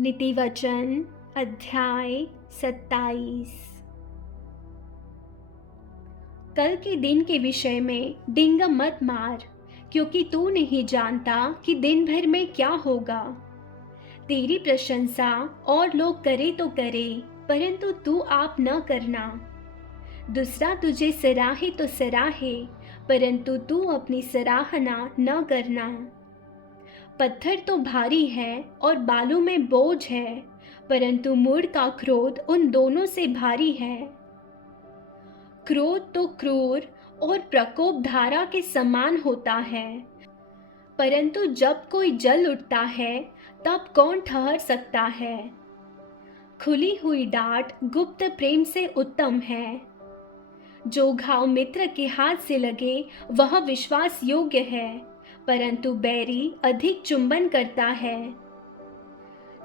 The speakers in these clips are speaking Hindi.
नीतिवचन अध्याय 27। कल के दिन के विषय में डिंग मत मार, क्योंकि तू नहीं जानता कि दिन भर में क्या होगा। तेरी प्रशंसा और लोग करे तो करे, परंतु तू आप न करना। दूसरा तुझे सराहे तो सराहे, परंतु तू अपनी सराहना न करना। पत्थर तो भारी है और बालू में बोझ है, परंतु मूढ़ का क्रोध उन दोनों से भारी है। क्रोध तो क्रूर और प्रकोप धारा के समान होता है, परंतु जब कोई जल उठता है तब कौन ठहर सकता है। खुली हुई डांट गुप्त प्रेम से उत्तम है। जो घाव मित्र के हाथ से लगे वह विश्वास योग्य है, परंतु बैरी अधिक चुंबन करता है।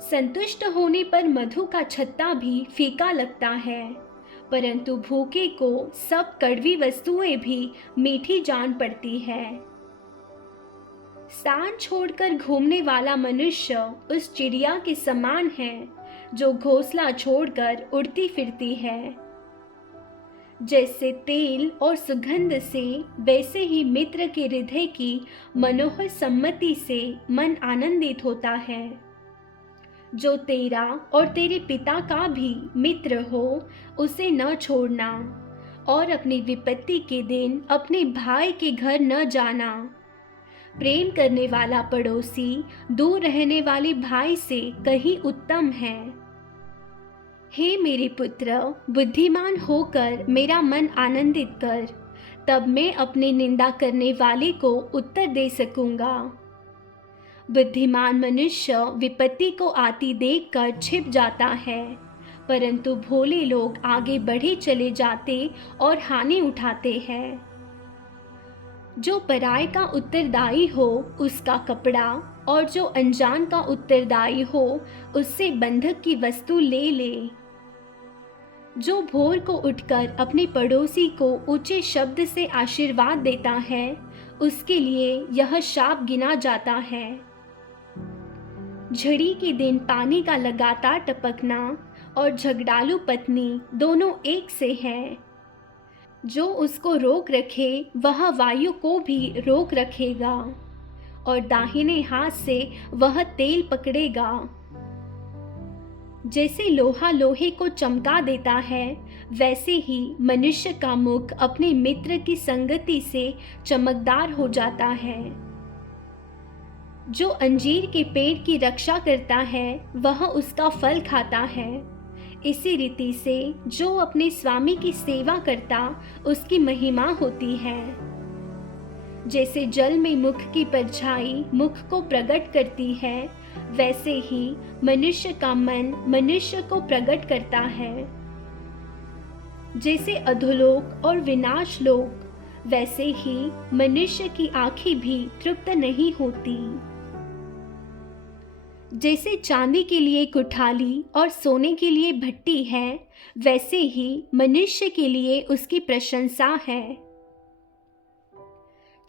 संतुष्ट होने पर मधु का छत्ता भी फीका लगता है, परंतु भूखे को सब कड़वी वस्तुएं भी मीठी जान पड़ती है। स्थान छोड़कर घूमने वाला मनुष्य उस चिड़िया के समान है जो घोंसला छोड़कर उड़ती फिरती है। जैसे तेल और सुगंध से, वैसे ही मित्र के हृदय की मनोहर सम्मति से मन आनंदित होता है। जो तेरा और तेरे पिता का भी मित्र हो, उसे न छोड़ना, और अपनी विपत्ति के दिन अपने भाई के घर न जाना। प्रेम करने वाला पड़ोसी दूर रहने वाले भाई से कहीं उत्तम है। हे मेरे पुत्र, बुद्धिमान होकर मेरा मन आनंदित कर, तब मैं अपने निंदा करने वाले को उत्तर दे सकूंगा। बुद्धिमान मनुष्य विपत्ति को आती देखकर छिप जाता है, परंतु भोले लोग आगे बढ़े चले जाते और हानि उठाते हैं। जो पराये का उत्तरदायी हो उसका कपड़ा, और जो अनजान का उत्तरदायी हो उससे बंधक की वस्तु ले ले। जो भोर को उठकर अपने पड़ोसी को ऊंचे शब्द से आशीर्वाद देता है, उसके लिए यह शाप गिना जाता है। झड़ी के दिन पानी का लगातार टपकना और झगड़ालू पत्नी दोनों एक से है। जो उसको रोक रखे वह वायु को भी रोक रखेगा, और दाहिने हाथ से वह तेल पकड़ेगा। जैसे लोहा लोहे को चमका देता है, वैसे ही मनुष्य का मुख अपने मित्र की संगति से चमकदार हो जाता है। जो अंजीर के पेड़ की रक्षा करता है वह उसका फल खाता है। इसी रीति से जो अपने स्वामी की सेवा करता उसकी महिमा होती है। जैसे जल में मुख की परछाई मुख को प्रकट करती है, वैसे ही मनुष्य का मन मनुष्य को प्रकट करता है। जैसे अधोलोक और विनाश लोक, वैसे ही मनुष्य की आंखें भी तृप्त नहीं होती। जैसे चांदी के लिए कुठाली और सोने के लिए भट्टी है, वैसे ही मनुष्य के लिए उसकी प्रशंसा है।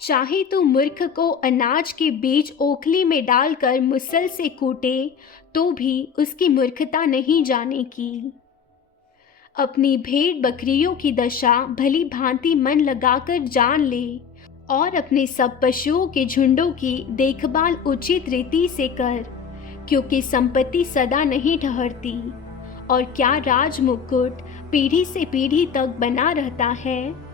चाहे तो मूर्ख को अनाज के बीज ओखली में डालकर मुसल से कूटे, तो भी उसकी मूर्खता नहीं जाने की। अपनी भेड़ बकरियों की दशा भली भांति मन लगाकर जान ले, और अपने सब पशुओं के झुंडों की देखभाल उचित रीति से कर, क्योंकि संपत्ति सदा नहीं ठहरती, और क्या राज मुकुट पीढ़ी से पीढ़ी तक बना रहता है।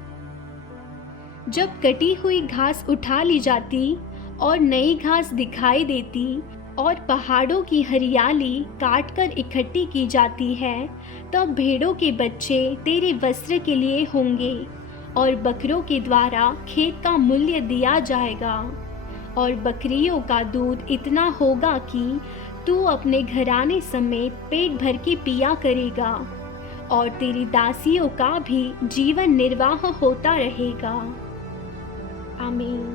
जब कटी हुई घास उठा ली जाती और नई घास दिखाई देती, और पहाड़ों की हरियाली काटकर इकट्ठी की जाती है, तब भेड़ों के बच्चे तेरे वस्त्र के लिए होंगे, और बकरों के द्वारा खेत का मूल्य दिया जाएगा, और बकरियों का दूध इतना होगा कि तू अपने घराने समेत पेट भर के पिया करेगा, और तेरी दासियों का भी जीवन निर्वाह होता रहेगा। आमीन।